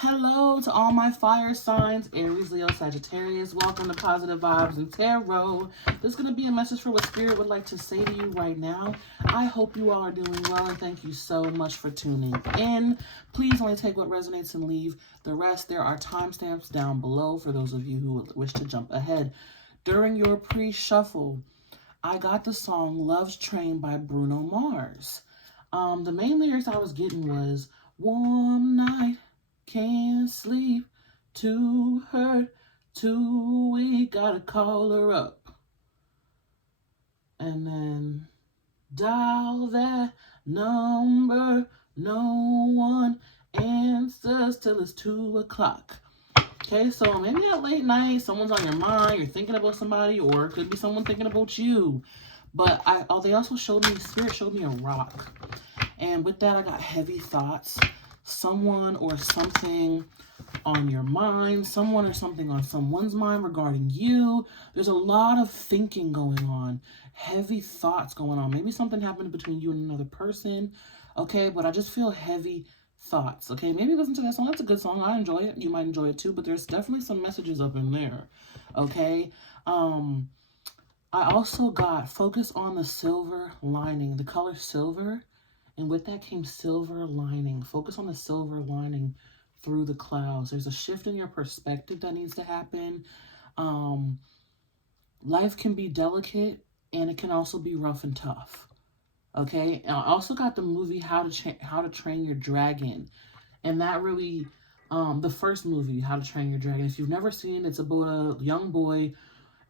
Hello to all my fire signs, Aries, Leo, Sagittarius. Welcome to Positive Vibes and Tarot. This is going to be a message for what Spirit would like to say to you right now. I hope you all are doing well, and thank you so much for tuning in. Please only take what resonates and leave the rest. There are timestamps down below for those of you who would wish to jump ahead. During your pre-shuffle, I got the song Love's Train by Bruno Mars. The main lyrics I was getting was, warm night, can't sleep, too hurt, too weak, gotta call her up. And then, dial that number, no one answers till it's 2 o'clock. Okay, so maybe at late night, someone's on your mind, you're thinking about somebody, or it could be someone thinking about you. But they also showed me, Spirit showed me a rock. And with that, I got heavy thoughts. Someone or something on your mind, someone or something on someone's mind regarding you. There's a lot of thinking going on, heavy thoughts going on. Maybe something happened between you and another person, okay? But I just feel heavy thoughts, okay? Maybe listen to that song. That's a good song. I enjoy it. You might enjoy it too, but there's definitely some messages up in there, okay? I also got focus on the silver lining, the color silver. And with that came silver lining. Focus on the silver lining through the clouds. There's a shift in your perspective that needs to happen. Life can be delicate, and it can also be rough and tough. Okay? And I also got the movie How to Train Your Dragon. And that really, the first movie, How to Train Your Dragon. If you've never seen it, it's about a young boy,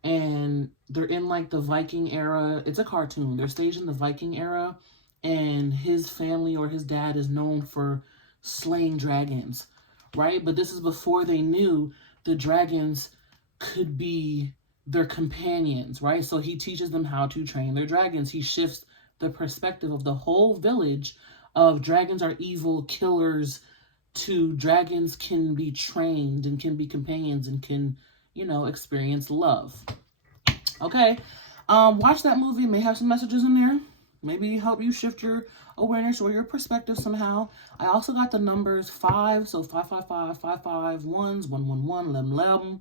and they're in like the Viking era. It's a cartoon. They're staged in the Viking era. And his family or his dad is known for slaying dragons, right? But this is before they knew the dragons could be their companions, right? So he teaches them how to train their dragons. He shifts the perspective of the whole village of dragons are evil killers to dragons can be trained and can be companions and can, experience love. Okay. Watch that movie. It may have some messages in there. Maybe help you shift your awareness or your perspective somehow. I also got the numbers 5, so 555, 55, 1s, 111, 11,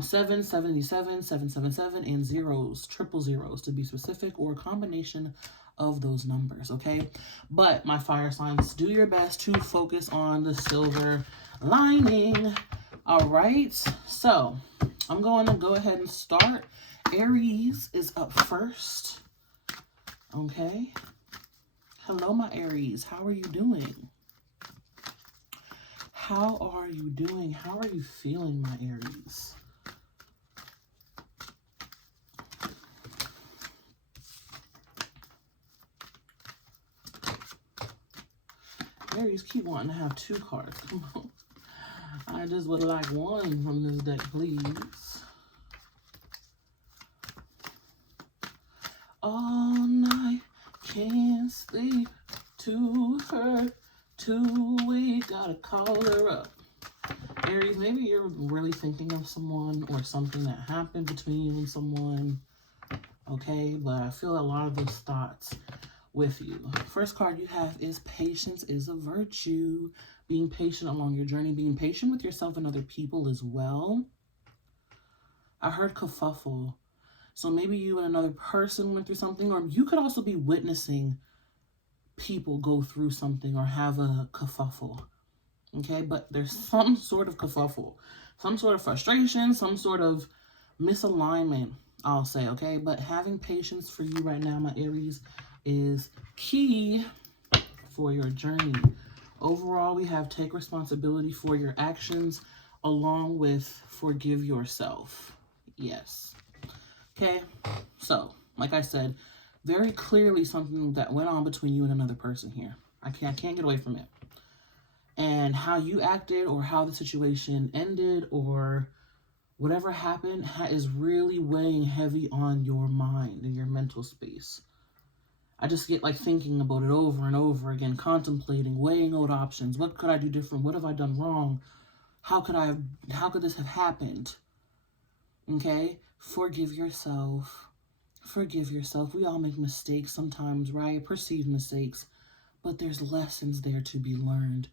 7, 77, 777, and zeros, triple zeros to be specific, or a combination of those numbers, okay? But my fire signs, do your best to focus on the silver lining. All right, so I'm going to go ahead and start. Aries is up first. Okay. Hello, my Aries. How are you doing? How are you doing? How are you feeling, my Aries? Aries keep wanting to have 2 cards. Come on. I just would like one from this deck, please. All night, can't sleep, too hurt, too weak, gotta call her up. Aries, maybe you're really thinking of someone or something that happened between you and someone, okay? But I feel a lot of those thoughts with you. First card you have is Patience is a Virtue. Being patient along your journey, being patient with yourself and other people as well. I heard kerfuffle. So maybe you and another person went through something, or you could also be witnessing people go through something or have a kerfuffle, okay? But there's some sort of kerfuffle, some sort of frustration, some sort of misalignment, I'll say, okay? But having patience for you right now, my Aries, is key for your journey. Overall, we have take responsibility for your actions along with forgive yourself. Yes. Okay, so, like I said, very clearly something that went on between you and another person here. I can't get away from it. And how you acted or how the situation ended or whatever happened is really weighing heavy on your mind and your mental space. I just get like thinking about it over and over again, contemplating, weighing out options. What could I do different? What have I done wrong? How could this have happened? Okay, forgive yourself. Forgive yourself. We all make mistakes sometimes, right? Perceived mistakes. But there's lessons there to be learned.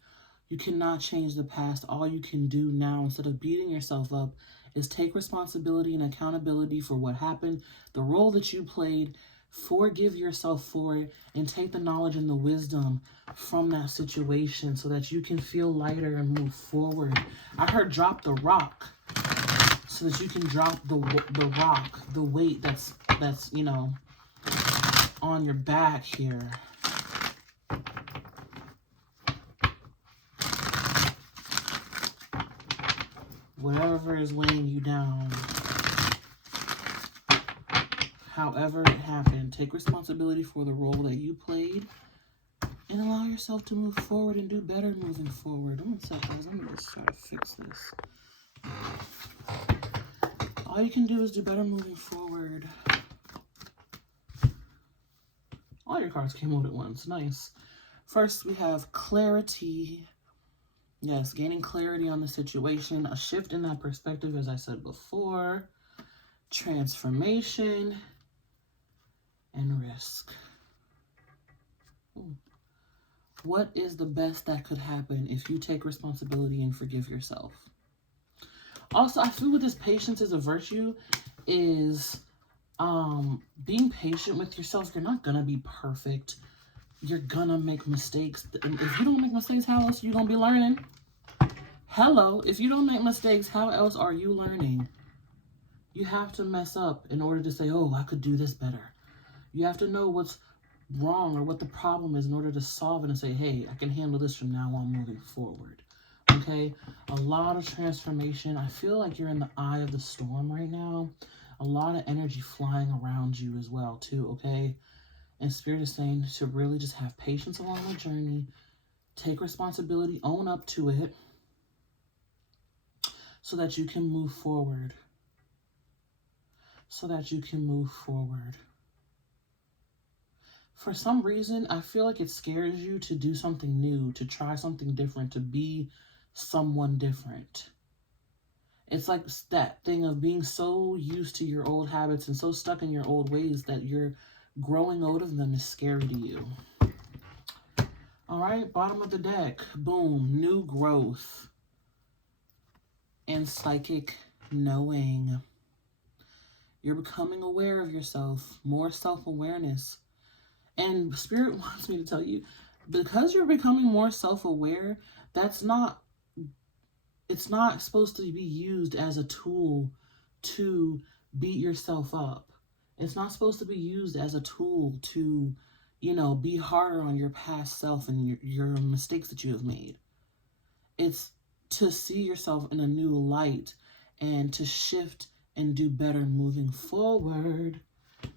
You cannot change the past. All you can do now, instead of beating yourself up, is take responsibility and accountability for what happened, the role that you played, forgive yourself for it, and take the knowledge and the wisdom from that situation so that you can feel lighter and move forward. I heard drop the rock, so that you can drop the rock, the weight that's you know, on your back here. Whatever is weighing you down, however it happened, take responsibility for the role that you played and allow yourself to move forward and do better moving forward. One sec, guys. Let me just try to fix this. All you can do is do better moving forward. All your cards came out at once. Nice. First, we have clarity. Yes, gaining clarity on the situation, a shift in that perspective, as I said before, transformation, and risk. What is the best that could happen if you take responsibility and forgive yourself? Also, I feel with this patience is a virtue is being patient with yourself. You're not going to be perfect. You're going to make mistakes. And if you don't make mistakes, how else are you going to be learning? Hello, if you don't make mistakes, how else are you learning? You have to mess up in order to say, oh, I could do this better. You have to know what's wrong or what the problem is in order to solve it and say, hey, I can handle this from now on moving forward. Okay? A lot of transformation. I feel like you're in the eye of the storm right now. A lot of energy flying around you as well, too, okay? And Spirit is saying to really just have patience along the journey, take responsibility, own up to it, so that you can move forward. So that you can move forward. For some reason, I feel like it scares you to do something new, to try something different, to be someone different. It's like that thing of being so used to your old habits and so stuck in your old ways that you're growing out of them is scary to you. All right, bottom of the deck. Boom, new growth. And psychic knowing. You're becoming aware of yourself, more self-awareness. And Spirit wants me to tell you, because you're becoming more self-aware, it's not supposed to be used as a tool to beat yourself up. It's not supposed to be used as a tool to, you know, be harder on your past self and your mistakes that you have made. It's to see yourself in a new light and to shift and do better moving forward.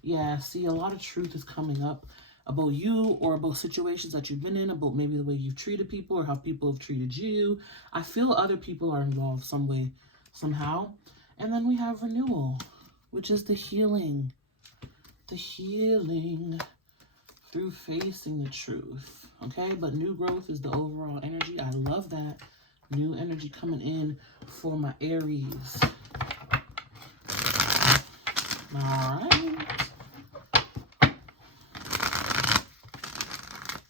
Yeah, see, a lot of truth is coming up about you or about situations that you've been in, about maybe the way you've treated people or how people have treated you. I feel other people are involved some way, somehow. And then we have renewal, which is the healing. The healing through facing the truth. Okay, but new growth is the overall energy. I love that. New energy coming in for my Aries. All right.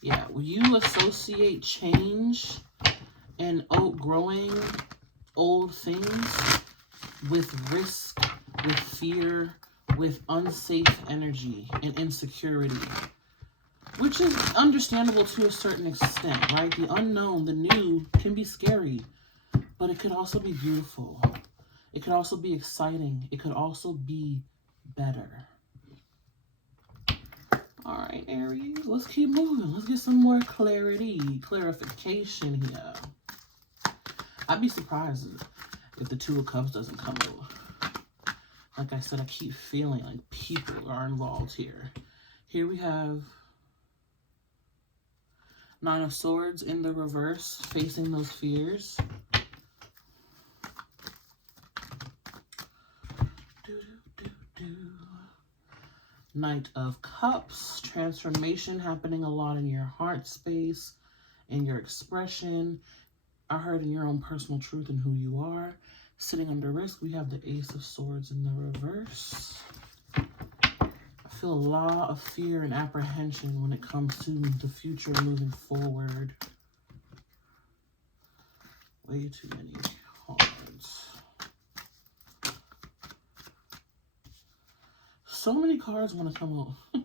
Yeah, when you associate change and outgrowing old things with risk, with fear, with unsafe energy and insecurity, which is understandable to a certain extent, right? The unknown, the new can be scary, but it could also be beautiful. It could also be exciting. It could also be better. All right, Aries, let's keep moving. Let's get some more clarification here. I'd be surprised if the Two of Cups doesn't come out. Like I said, I keep feeling like people are involved here. Here we have Nine of Swords in the reverse, facing those fears. Knight of Cups, transformation happening a lot in your heart space, in your expression. I heard in your own personal truth and who you are. Sitting under risk, we have the Ace of Swords in the reverse. I feel a lot of fear and apprehension when it comes to the future moving forward. Way too many cards. So many cards want to come out.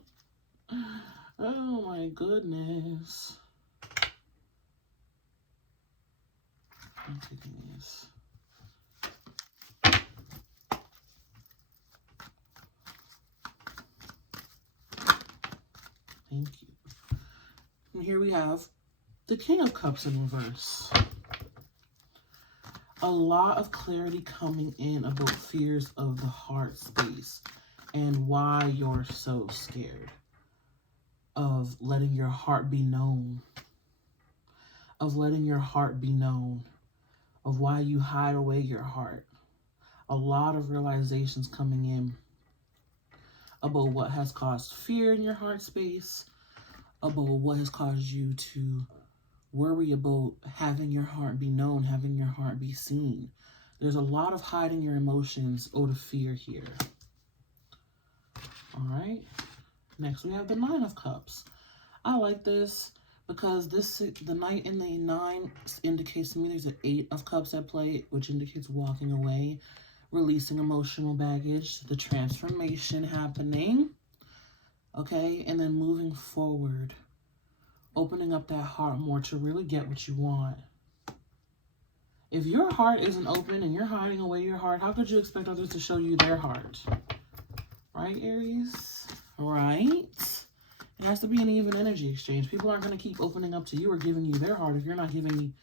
Oh my goodness. I'm taking these. Thank you. And here we have the King of Cups in reverse. A lot of clarity coming in about fears of the heart space and why you're so scared of letting your heart be known. Of letting your heart be known. Of why you hide away your heart. A lot of realizations coming in about what has caused fear in your heart space, about what has caused you to worry about having your heart be known, having your heart be seen. There's a lot of hiding your emotions out of fear here. All right. Next, we have the Nine of Cups. I like this because the Knight in the 9 indicates to me there's an 8 of Cups at play, which indicates walking away, releasing emotional baggage, the transformation happening, okay, and then moving forward, opening up that heart more to really get what you want. If your heart isn't open and you're hiding away your heart, how could you expect others to show you their heart? Right, Aries? Right? It has to be an even energy exchange. People aren't going to keep opening up to you or giving you their heart if you're not giving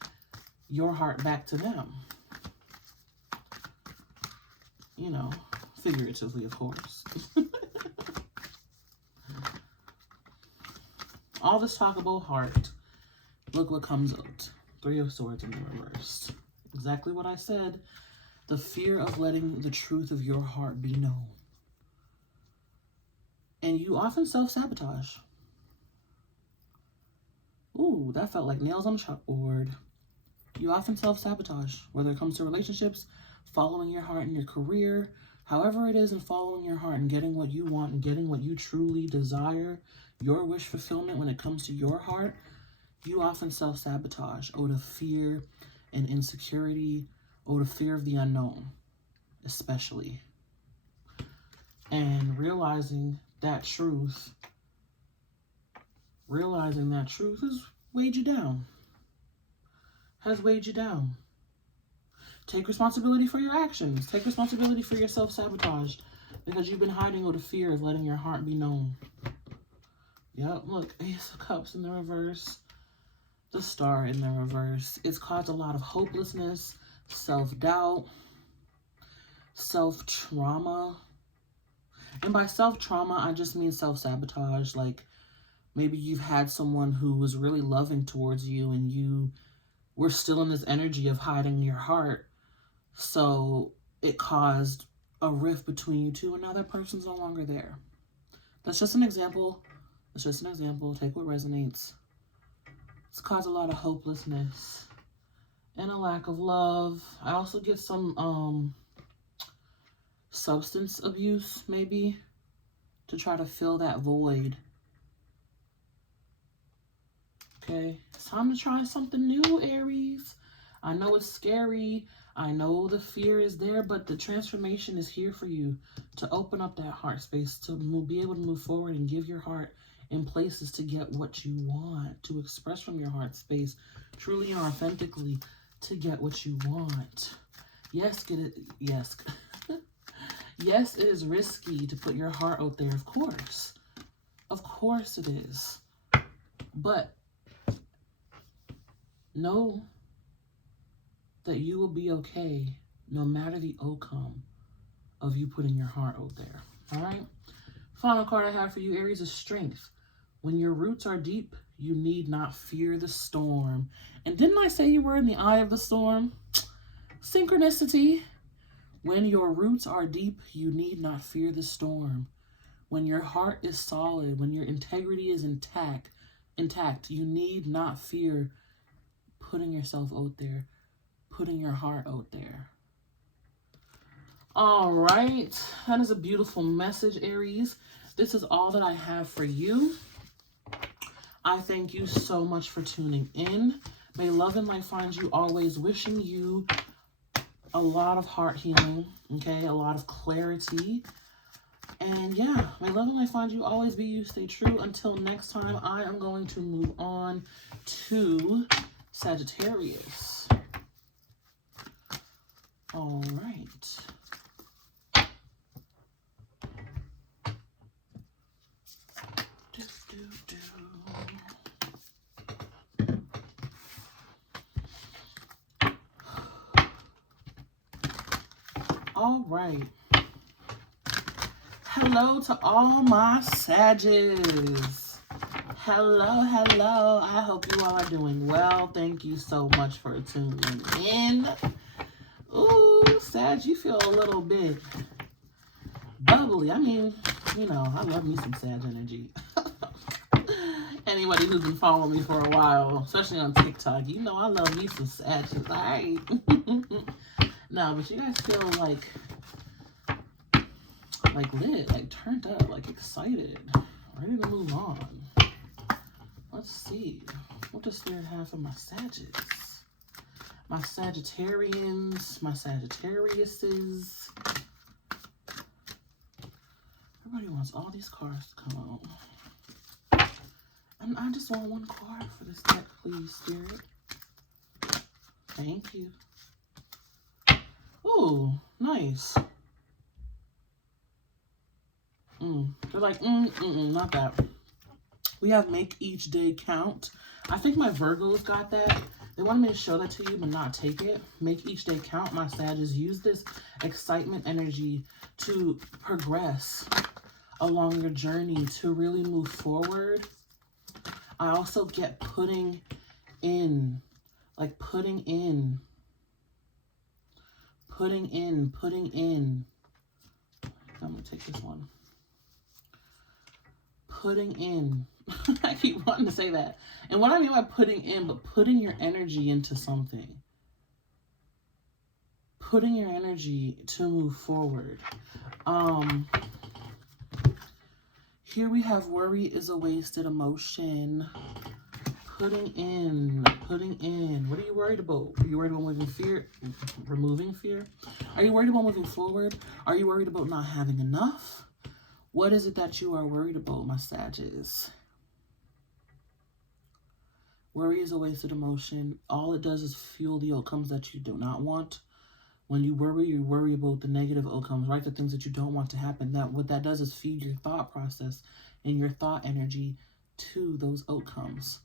your heart back to them. You know, figuratively, of course. All this talk about heart. Look what comes out. 3 of Swords in the reverse. Exactly what I said. The fear of letting the truth of your heart be known. And you often self-sabotage. Ooh, that felt like nails on a chalkboard. You often self-sabotage, whether it comes to relationships, following your heart in your career, however it is in following your heart and getting what you want and getting what you truly desire, your wish fulfillment when it comes to your heart, you often self-sabotage out of fear and insecurity, out of fear of the unknown, especially. And realizing that truth has weighed you down. Has weighed you down. Take responsibility for your actions. Take responsibility for your self-sabotage because you've been hiding out of fear of letting your heart be known. Yep, look, Ace of Cups in the reverse. The Star in the reverse. It's caused a lot of hopelessness, self-doubt, self-trauma. And by self-trauma, I just mean self-sabotage. Like, maybe you've had someone who was really loving towards you and you were still in this energy of hiding your heart. So it caused a rift between you two and now that person's no longer there. That's just an example. It's just an example. Take what resonates. It's caused a lot of hopelessness and a lack of love. I also get some substance abuse, maybe, to try to fill that void. Okay, it's time to try something new, Aries. I know it's scary. I know the fear is there, but the transformation is here for you to open up that heart space, to be able to move forward and give your heart in places to get what you want, to express from your heart space truly and authentically to get what you want. Yes, get it. Yes. Yes, it is risky to put your heart out there, of course. Of course it is. But know that you will be okay no matter the outcome of you putting your heart out there. All right? Final card I have for you, Aries, is Strength. When your roots are deep, you need not fear the storm. And didn't I say you were in the eye of the storm? Synchronicity. When your roots are deep, you need not fear the storm. When your heart is solid, when your integrity is intact, you need not fear putting yourself out there, putting your heart out there. All right, that is a beautiful message, Aries. This is all that I have for you. I thank you so much for tuning in. May love and light find you always, wishing you a lot of heart healing, okay? A lot of clarity. And yeah, may love and light find you always, be you, stay true. Until next time, I am going to move on to Sagittarius. All right. All right. Hello to all my Sagittarius. Hello, hello. I hope you all are doing well. Thank you so much for tuning in. Ooh, Sag, you feel a little bit bubbly. I mean, you know, I love me some Sag energy. Anybody who's been following me for a while, especially on TikTok, you know I love me some Sag. Right? No, but you guys feel like lit, like turned up, like excited, ready to move on. Let's see. What does Spirit have for my Sagittarius? My Sagittarians, my Sagittariuses. Everybody wants all these cards to come out. And I just want one card for this deck, please, Spirit. Thank you. Ooh, nice. They're like, not that. We have make each day count. I think my Virgos got that. They wanted me to show that to you, but not take it. Make each day count. My Sagittarius, use this excitement energy to progress along your journey, to really move forward. I also get putting in. I'm going to take this one. Putting in. I keep wanting to say that. And what I mean by putting in, but putting your energy into something. Putting your energy to move forward. Here we have worry is a wasted emotion. Putting in. What are you worried about? Are you worried about removing fear? Are you worried about moving forward? Are you worried about not having enough? What is it that you are worried about, my Sagittarius? Worry is a wasted emotion. All it does is fuel the outcomes that you do not want. When you worry about the negative outcomes, right? The things that you don't want to happen. What that does is feed your thought process and your thought energy to those outcomes.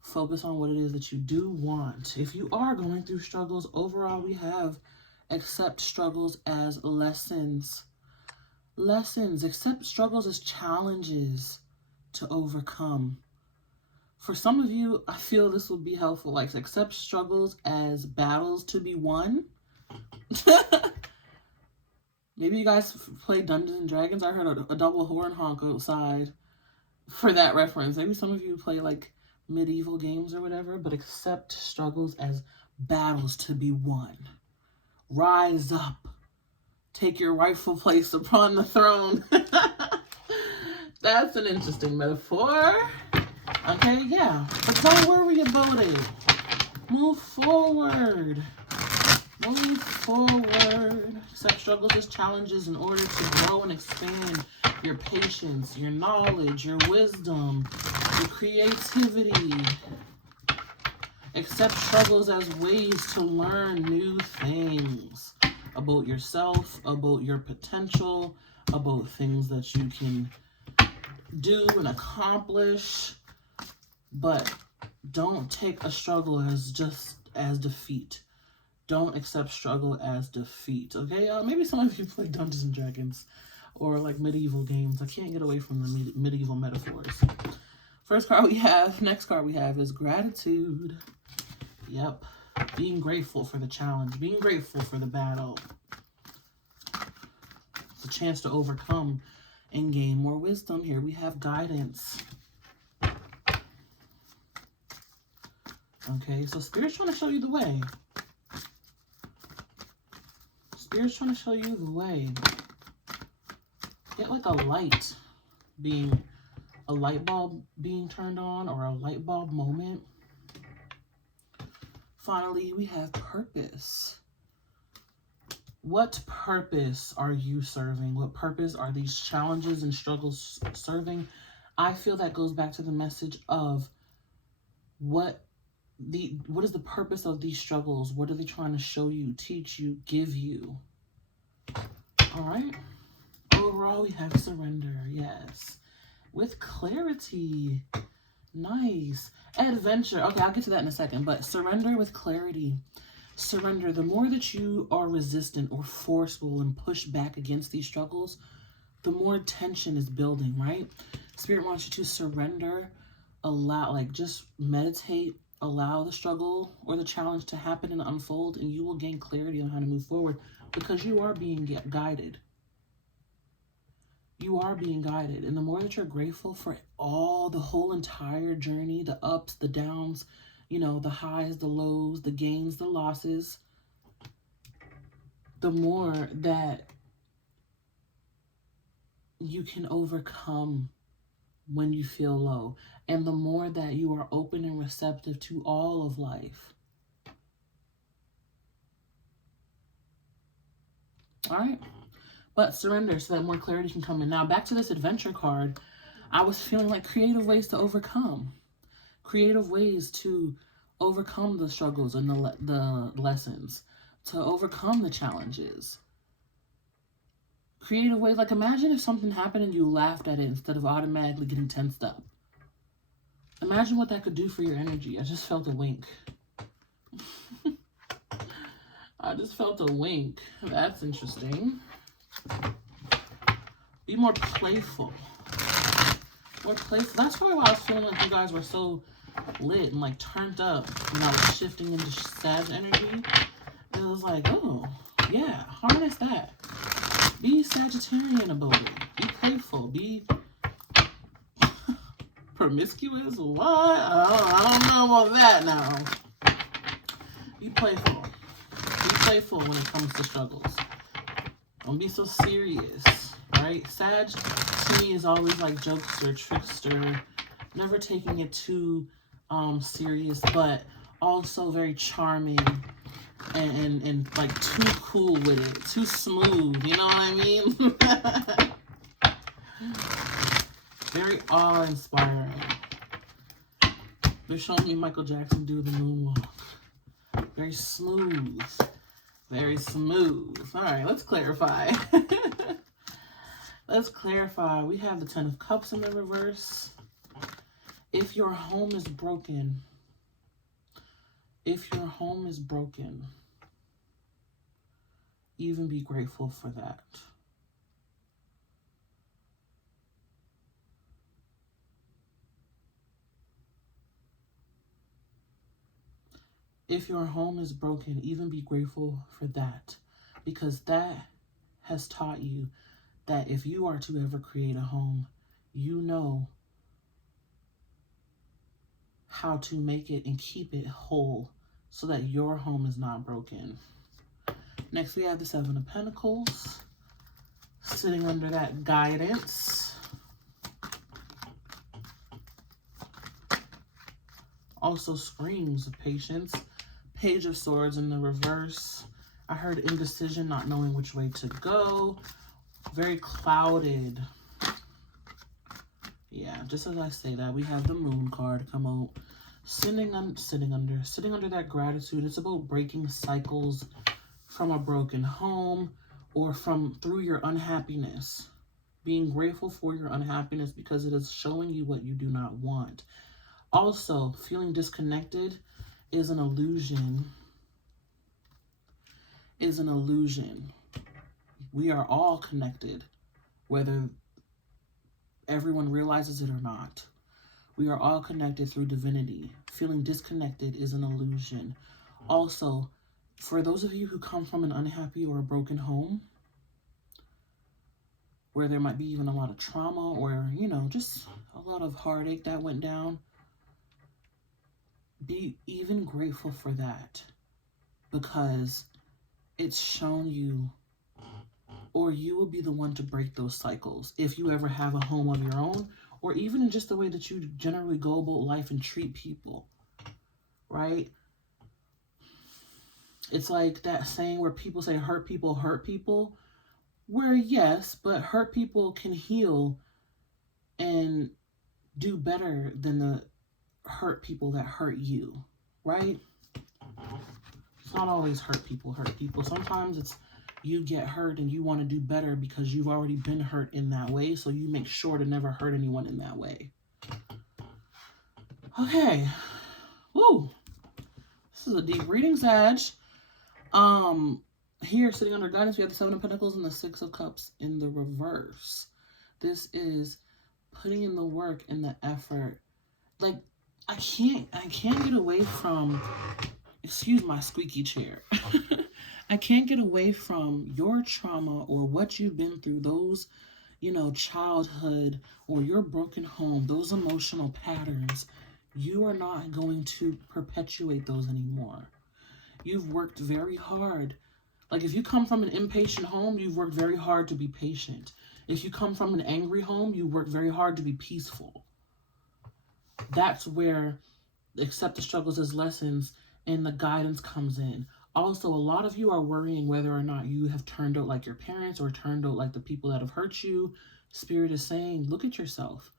Focus on what it is that you do want. If you are going through struggles, overall we have accept struggles as lessons. Accept struggles as challenges to overcome. For some of you, I feel this would be helpful. Like, accept struggles as battles to be won. Maybe you guys play Dungeons and Dragons. I heard a double horn honk outside for that reference. Maybe some of you play like medieval games or whatever, but accept struggles as battles to be won. Rise up. Take your rightful place upon the throne. That's an interesting metaphor. Okay, yeah. But don't worry about it. Move forward. Accept struggles as challenges in order to grow and expand your patience, your knowledge, your wisdom, your creativity. Accept struggles as ways to learn new things about yourself, about your potential, about things that you can do and accomplish. But don't take a struggle as defeat. Don't accept struggle as defeat, okay? Maybe some of you play Dungeons and Dragons or like medieval games. I can't get away from the medieval metaphors. Next card we have is gratitude. Yep. Being grateful for the challenge. Being grateful for the battle. It's a chance to overcome and gain more wisdom. Here we have guidance. Okay, so Spirit's trying to show you the way. Spirit's trying to show you the way. Get like a light bulb being turned on, or a light bulb moment. Finally, we have purpose. What purpose are you serving? What purpose are these challenges and struggles serving? I feel that goes back to the message of what is the purpose of these struggles? What are they trying to show you, teach you, give you? All right. Overall, we have surrender. Yes. With clarity. Nice. Adventure. Okay, I'll get to that in a second. But surrender with clarity. Surrender. The more that you are resistant or forceful and push back against these struggles, the more tension is building, right? Spirit wants you to surrender. Allow, like, just meditate. Allow the struggle or the challenge to happen and unfold, and you will gain clarity on how to move forward because you are being guided. You are being guided. And the more that you're grateful for the whole entire journey, the ups, the downs, you know, the highs, the lows, the gains, the losses, the more that you can overcome when you feel low. And the more that you are open and receptive to all of life. All right. But surrender so that more clarity can come in. Now, back to this adventure card. I was feeling like creative ways to overcome. Creative ways to overcome the struggles and the lessons. To overcome the challenges. Creative ways. Like, imagine if something happened and you laughed at it instead of automatically getting tensed up. Imagine what that could do for your energy. I just felt a wink. I just felt a wink. That's interesting. Be more playful. More playful. That's probably why I was feeling like you guys were so lit and like turned up when I was shifting into Sag energy. And it was like, oh, yeah, harness that. Be Sagittarian about it. Be playful. Be promiscuous. What? I don't know about that now. Be playful. Be playful when it comes to struggles. Don't be so serious, right? Sag to me is always like jokester, trickster, never taking it too serious, but also very charming and like too cool with it, too smooth, you know what I mean? Very awe-inspiring. They're showing me Michael Jackson do the moonwalk. Very smooth. Very smooth. All right, let's clarify. Let's clarify. We have the 10 of Cups in the reverse. If your home is broken, even be grateful for that. If your home is broken, even be grateful for that. Because that has taught you that if you are to ever create a home, you know how to make it and keep it whole so that your home is not broken. Next, we have the 7 of Pentacles sitting under that guidance. Also screams of patience. Page of Swords in the reverse. I heard indecision, not knowing which way to go. Very clouded. Yeah, just as I say that, we have the Moon card come out. Sitting under that gratitude. It's about breaking cycles from a broken home or through your unhappiness. Being grateful for your unhappiness because it is showing you what you do not want. Also, feeling disconnected is an illusion. We are all connected, whether everyone realizes it or not. We are all connected through divinity. Feeling disconnected is an illusion. Also, for those of you who come from an unhappy or a broken home, where there might be even a lot of trauma or, you know, just a lot of heartache that went down, be even grateful for that, because it's shown you, or you will be the one to break those cycles if you ever have a home of your own, or even in just the way that you generally go about life and treat people, right? It's like that saying where people say hurt people, where yes, but hurt people can heal and do better than the hurt people that hurt you, right? It's not always hurt people. Sometimes it's you get hurt and you want to do better because you've already been hurt in that way, so you make sure to never hurt anyone in that way. Okay. Woo. This is a deep reading, Sag. Here, sitting under guidance, we have the Seven of Pentacles and the Six of Cups in the reverse. This is putting in the work and the effort. Like, I can't get away from, excuse my squeaky chair. I can't get away from your trauma or what you've been through, those, childhood or your broken home, those emotional patterns. You are not going to perpetuate those anymore. You've worked very hard. Like if you come from an impatient home, you've worked very hard to be patient. If you come from an angry home, you work very hard to be peaceful. That's where accept the struggles as lessons and the guidance comes in. Also, a lot of you are worrying whether or not you have turned out like your parents or turned out like the people that have hurt you. Spirit is saying, look at yourself.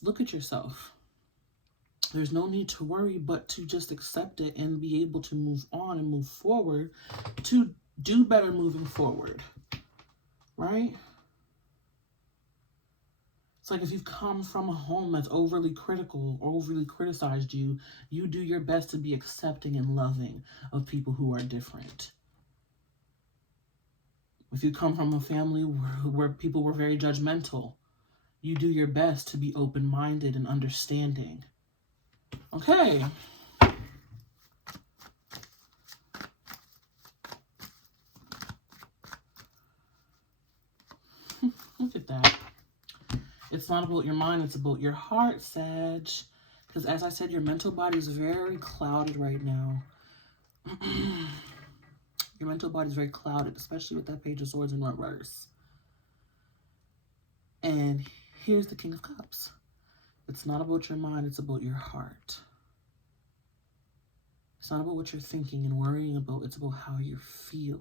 Look at yourself. There's no need to worry, but to just accept it and be able to move on and move forward to do better moving forward. Right? It's like if you've come from a home that's overly critical or overly criticized you, you do your best to be accepting and loving of people who are different. If you come from a family where people were very judgmental, you do your best to be open-minded and understanding. Okay. Look at that. It's not about your mind, it's about your heart, Sag. Because as I said, your mental body is very clouded right now. Your mental body is very clouded, especially with that Page of Swords in reverse. And here's the King of Cups. It's not about your mind, it's about your heart. It's not about what you're thinking and worrying about, it's about how you feel.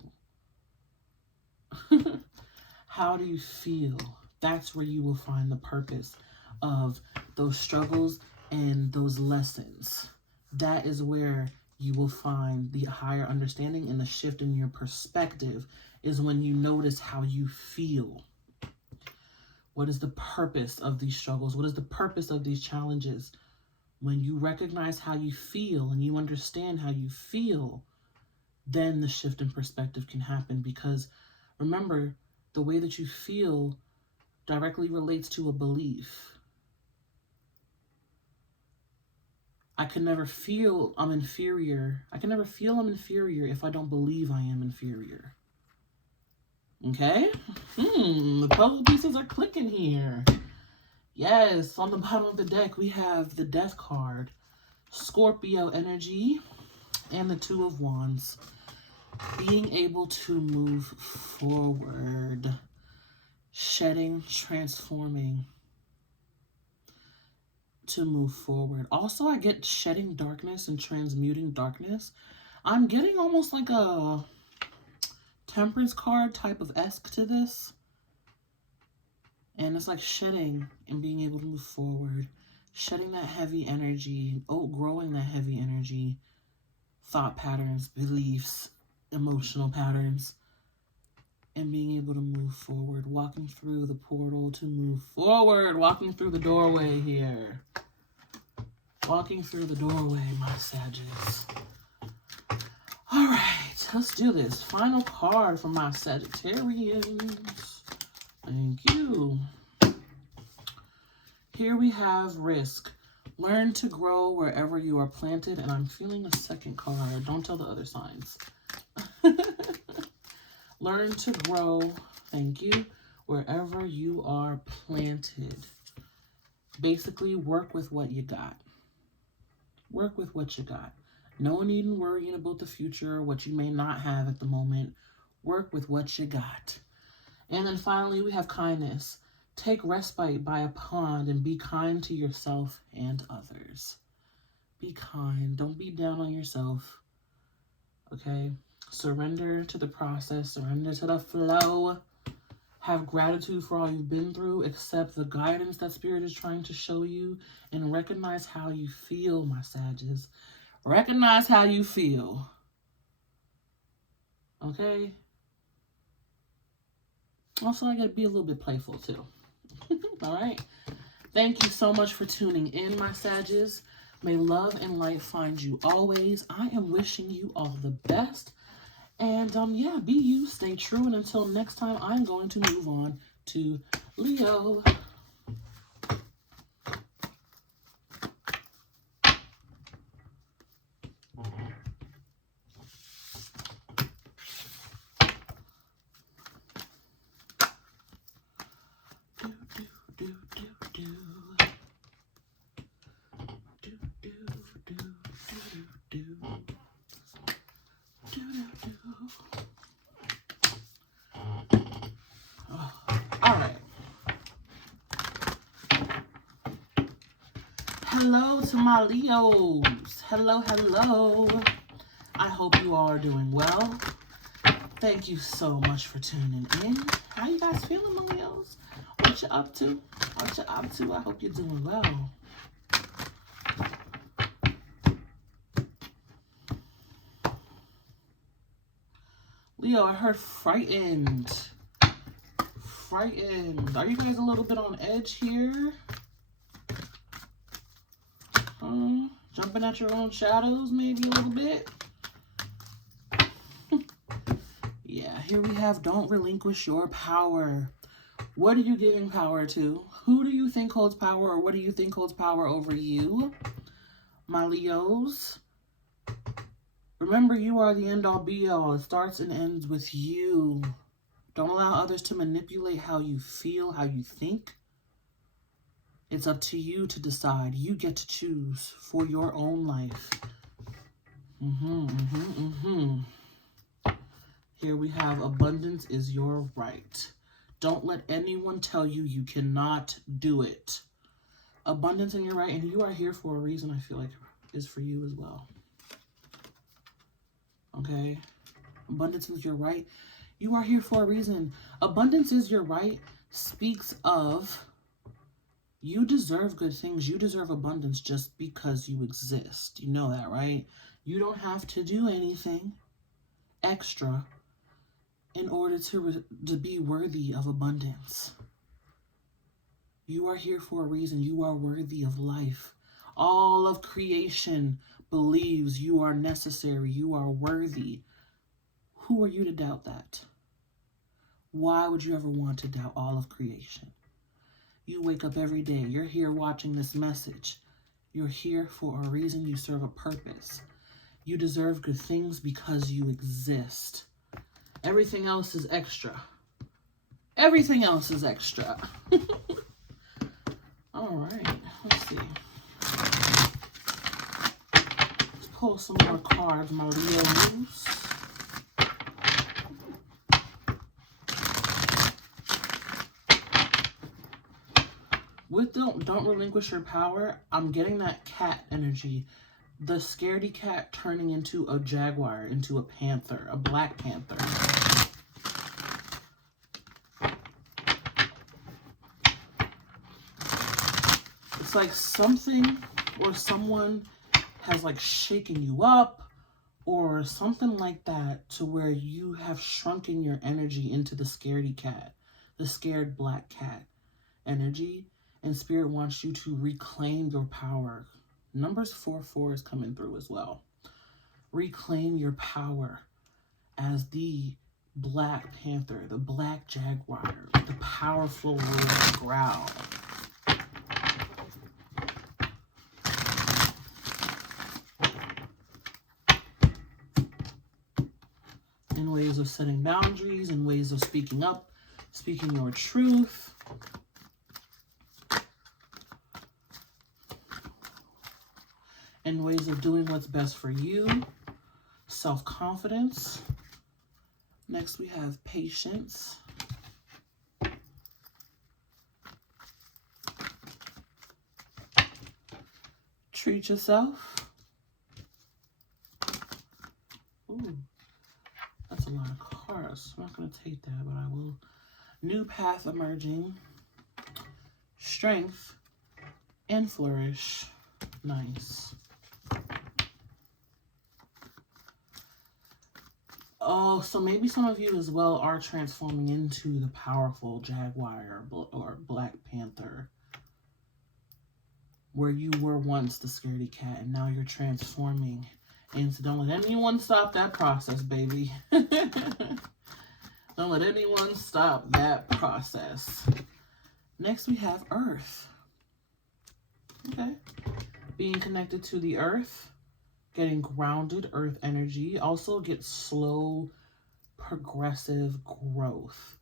How do you feel? That's where you will find the purpose of those struggles and those lessons. That is where you will find the higher understanding, and the shift in your perspective is when you notice how you feel. What is the purpose of these struggles? What is the purpose of these challenges? When you recognize how you feel and you understand how you feel, then the shift in perspective can happen. Because remember, the way that you feel directly relates to a belief. I can never feel I'm inferior. I can never feel I'm inferior if I don't believe I am inferior. Okay? The puzzle pieces are clicking here. Yes, on the bottom of the deck, we have the Death card, Scorpio energy, and the Two of Wands. Being able to move forward. Shedding, transforming to move forward. Also, I get shedding darkness and transmuting darkness. I'm getting almost like a Temperance card type of esque to this. And it's like shedding and being able to move forward. Shedding that heavy energy, outgrowing that heavy energy, thought patterns, beliefs, emotional patterns, and being able to move forward, walking through the portal to move forward, walking through the doorway here. Walking through the doorway, my Sagittarius. All right, let's do this. Final card for my Sagittarians. Thank you. Here we have risk. Learn to grow wherever you are planted. And I'm feeling a second card. Don't tell the other signs. Learn to grow, thank you, wherever you are planted. Basically, work with what you got. Work with what you got. No need in worrying about the future or what you may not have at the moment. Work with what you got. And then finally, we have kindness. Take respite by a pond and be kind to yourself and others. Be kind. Don't be down on yourself. Okay? Surrender to the process. Surrender to the flow. Have gratitude for all you've been through. Accept the guidance that Spirit is trying to show you. And recognize how you feel, my Sagittarius. Recognize how you feel. Okay? Also, I gotta be a little bit playful, too. All right? Thank you so much for tuning in, my Sagittarius. May love and light find you always. I am wishing you all the best. And, yeah, be you, stay true. And until next time, I'm going to move on to Leo. Hello to my Leos. Hello, hello. I hope you all are doing well. Thank you so much for tuning in. How you guys feeling, my Leos? What you up to? What you up to? I hope you're doing well. Leo, I heard frightened. Frightened. Are you guys a little bit on edge here? Jumping at your own shadows, maybe a little bit. Yeah, here we have don't relinquish your power. What are you giving power to? Who do you think holds power, or what do you think holds power over you? My Leos. Remember, you are the end-all be-all. It starts and ends with you. Don't allow others to manipulate how you feel, how you think. It's up to you to decide. You get to choose for your own life. Here we have abundance is your right. Don't let anyone tell you you cannot do it. Abundance in your right, and you are here for a reason, I feel like, is for you as well. Okay? Abundance is your right. You are here for a reason. Abundance is your right speaks of you deserve good things. You deserve abundance just because you exist. You know that, right? You don't have to do anything extra in order to be worthy of abundance. You are here for a reason. You are worthy of life. All of creation believes you are necessary. You are worthy. Who are you to doubt that? Why would you ever want to doubt all of creation? You wake up every day. You're here watching this message. You're here for a reason. You serve a purpose. You deserve good things because you exist. Everything else is extra. Everything else is extra. All right. Let's see. Let's pull some more cards, my Leos. With don't relinquish your power, I'm getting that cat energy. The scaredy cat turning into a jaguar, into a panther, a black panther. It's like something or someone has like shaken you up or something like that to where you have shrunken your energy into the scaredy cat, the scared black cat energy. And Spirit wants you to reclaim your power. Numbers 4-4 is coming through as well. Reclaim your power as the Black Panther, the Black Jaguar, the powerful roar growl. In ways of setting boundaries, in ways of speaking up, speaking your truth. In ways of doing what's best for you. Self-confidence. Next we have patience. Treat yourself. Ooh, that's a lot of cards. I'm not going to take that, but I will. New path emerging. Strength and flourish. Nice. Oh, so maybe some of you as well are transforming into the powerful Jaguar or Black Panther, where you were once the scaredy cat and now you're transforming into. Don't let anyone stop that process, baby. Don't let anyone stop that process. Next we have Earth. Okay. Being connected to the Earth. Getting grounded, Earth energy. Also get slow, progressive growth.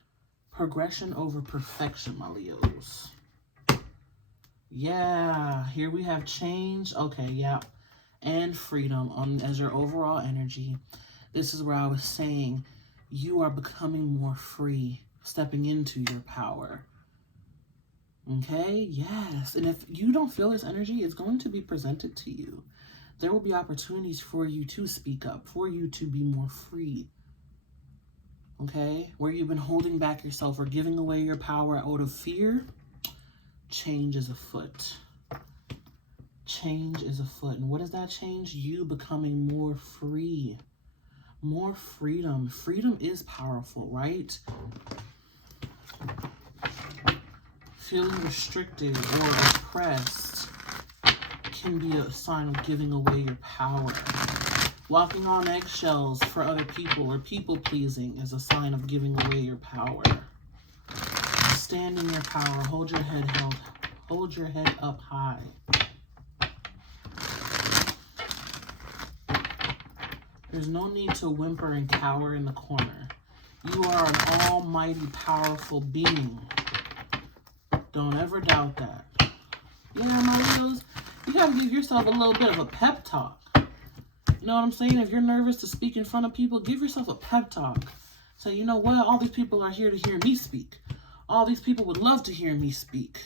Progression over perfection, my Leos. Yeah, here we have change. Okay, yeah. And freedom as your overall energy. This is where I was saying you are becoming more free, stepping into your power. Okay, yes. And if you don't feel this energy, it's going to be presented to you. There will be opportunities for you to speak up, for you to be more free. Okay? Where you've been holding back yourself or giving away your power out of fear, change is afoot. Change is afoot. And what is that change? You becoming more free. More freedom. Freedom is powerful, right? Feeling restricted or oppressed can be a sign of giving away your power. Walking on eggshells for other people or people-pleasing is a sign of giving away your power. Stand in your power. Hold your head held. Hold your head up high. There's no need to whimper and cower in the corner. You are an almighty, powerful being. Don't ever doubt that. Yeah, my Leos, you gotta give yourself a little bit of a pep talk. You know what I'm saying? If you're nervous to speak in front of people, give yourself a pep talk. Say, you know what? All these people are here to hear me speak. All these people would love to hear me speak.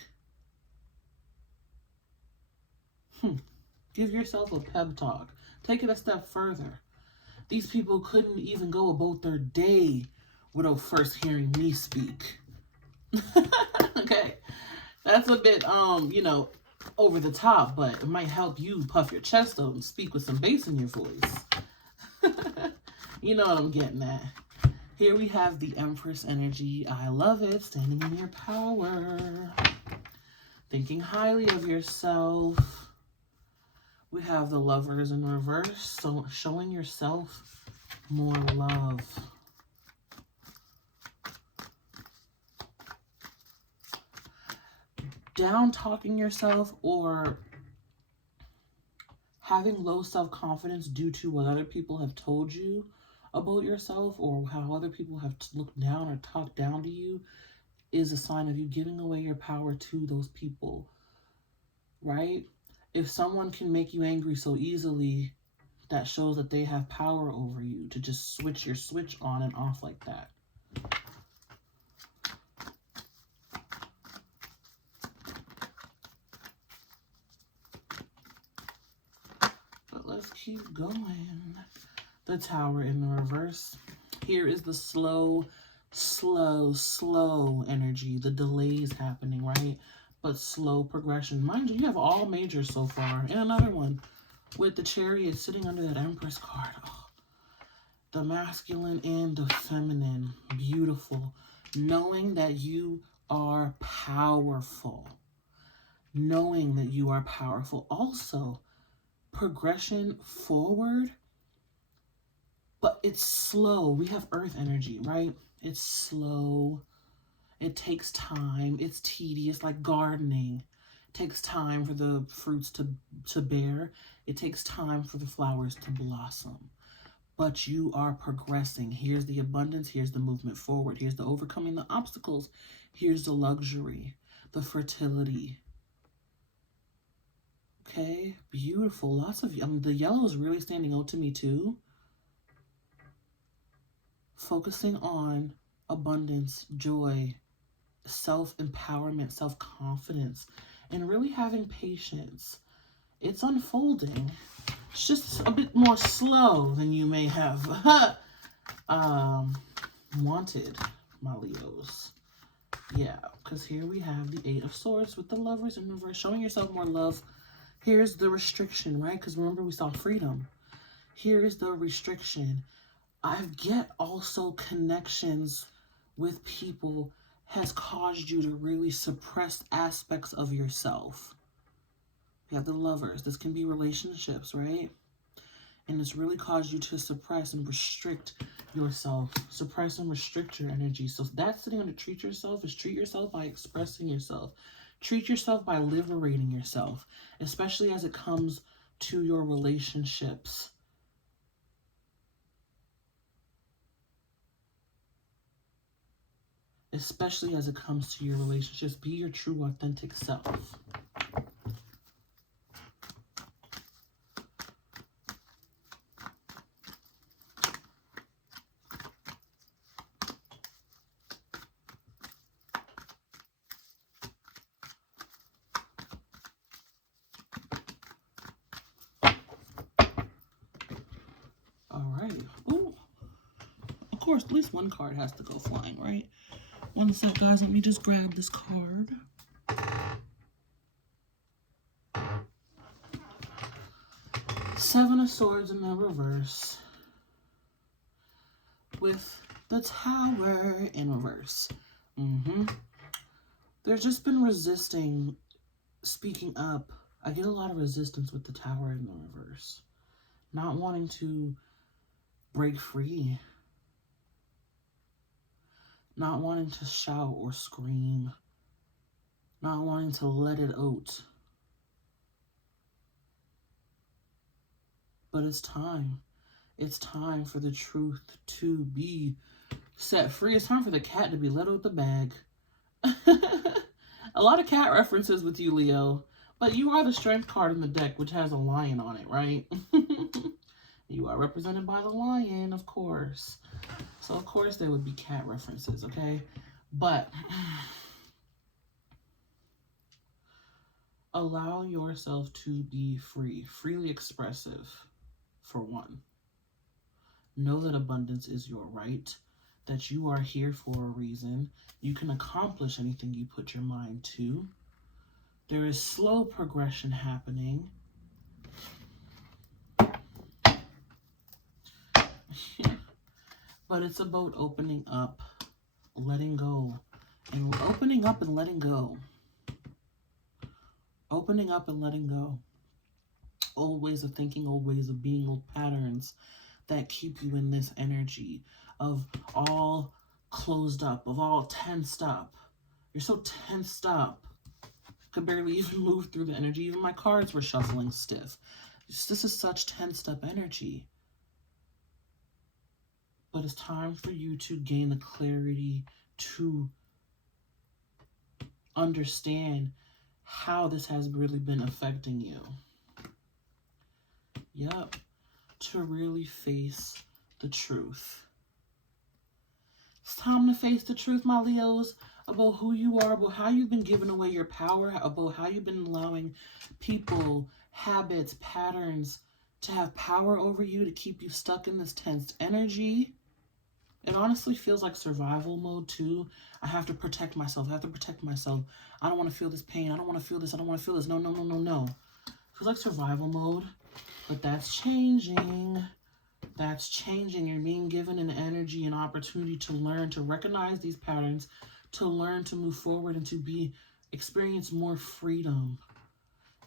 Give yourself a pep talk. Take it a step further. These people couldn't even go about their day without first hearing me speak. Okay? That's a bit, you know, over the top, but it might help you puff your chest out and speak with some bass in your voice. You know what I'm getting at. Here we have the Empress energy. I love it. Standing in your power. Thinking highly of yourself. We have the Lovers in reverse. So showing yourself more love. Down talking yourself or having low self-confidence due to what other people have told you about yourself or how other people have looked down or talked down to you is a sign of you giving away your power to those people, right? If someone can make you angry so easily, that shows that they have power over you to just switch your switch on and off like that. Let's keep going. The Tower in the reverse. Here is the slow energy. The delays happening, right? But slow progression. Mind you, you have all majors so far. And another one with the Chariot sitting under that Empress card. Oh, the masculine and the feminine. Beautiful. Knowing that you are powerful. Knowing that you are powerful. Also, progression forward, but it's slow. We have Earth energy, right? It's slow. It takes time. It's tedious, like gardening. It takes time for the fruits to bear. It takes time for the flowers to blossom. But you are progressing. Here's the abundance. Here's the movement forward. Here's the overcoming the obstacles. Here's the luxury, the fertility. Okay, beautiful. Lots of, the yellow is really standing out to me too. Focusing on abundance, joy, self-empowerment, self-confidence, and really having patience. It's unfolding. It's just a bit more slow than you may have wanted, my Leos. Yeah, because here we have the Eight of Swords with the Lovers in reverse. Showing yourself more love. Here's the restriction, right? Because remember, we saw freedom. Here is the restriction. I get also connections with people has caused you to really suppress aspects of yourself. You have the Lovers. This can be relationships, right? And it's really caused you to suppress and restrict yourself. Suppress and restrict your energy. So that's sitting under treat yourself is treat yourself by expressing yourself. Treat yourself by liberating yourself, especially as it comes to your relationships. Especially as it comes to your relationships. Be your true, authentic self. Alrighty. Ooh. Of course, at least one card has to go flying, right? One sec, guys. Let me just grab this card. Seven of Swords in the reverse. With the Tower in reverse. There's just been resisting speaking up. I get a lot of resistance with the Tower in the reverse. Not wanting to break free. Not wanting to shout or scream. Not wanting to let it out. But it's time. It's time for the truth to be set free. It's time for the cat to be let out the bag. A lot of cat references with you, Leo. But you are the strength card in the deck, which has a lion on it, right? You are represented by the lion, of course. So, of course, there would be cat references, okay? But allow yourself to be free, freely expressive, for one. Know that abundance is your right, that you are here for a reason. You can accomplish anything you put your mind to. There is slow progression happening. But it's about opening up, letting go, and opening up and letting go. Opening up and letting go. Old ways of thinking, old ways of being, old patterns that keep you in this energy of all closed up, of all tensed up. You're so tensed up. Could barely even move through the energy. Even my cards were shuffling stiff. This is such tensed up energy. But it's time for you to gain the clarity to understand how this has really been affecting you. Yep. To really face the truth. It's time to face the truth, my Leos, about who you are, about how you've been giving away your power, about how you've been allowing people, habits, patterns to have power over you, to keep you stuck in this tense energy. It honestly feels like survival mode too. I have to protect myself. I have to protect myself. I don't want to feel this pain. I don't want to feel this. I don't want to feel this. No, no, no, no, no. It feels like survival mode, but that's changing. That's changing. You're being given an energy, an opportunity to learn, to recognize these patterns, to learn to move forward and to experience more freedom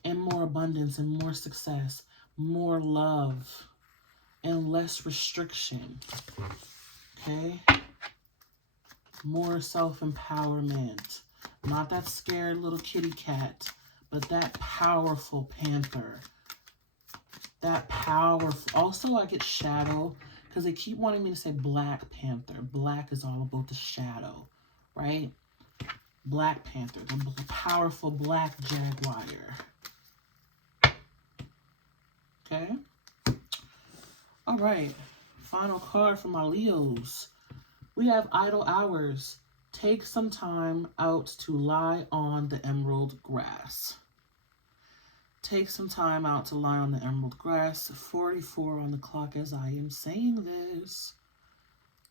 and more abundance and more success, more love and less restriction. Okay? More self-empowerment. Not that scared little kitty cat, but that powerful panther. That powerful. Also, I get shadow because they keep wanting me to say Black Panther. Black is all about the shadow, right? Black Panther, the powerful black jaguar. Okay? All right. Final card for my Leos. We have idle hours. Take some time out to lie on the emerald grass. Take some time out to lie on the emerald grass. 44 on the clock as I am saying this.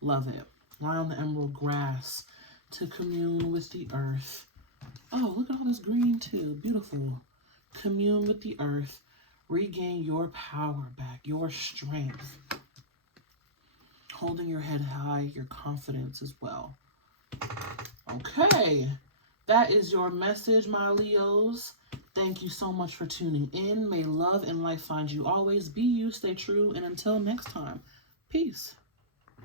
Love it. Lie on the emerald grass to commune with the earth. Oh, look at all this green too. Beautiful. Commune with the earth. Regain your power back, your strength. Holding your head high, your confidence as well. Okay. That is your message, my Leos. Thank you so much for tuning in. May love and life find you always. Be you, stay true, and until next time, peace.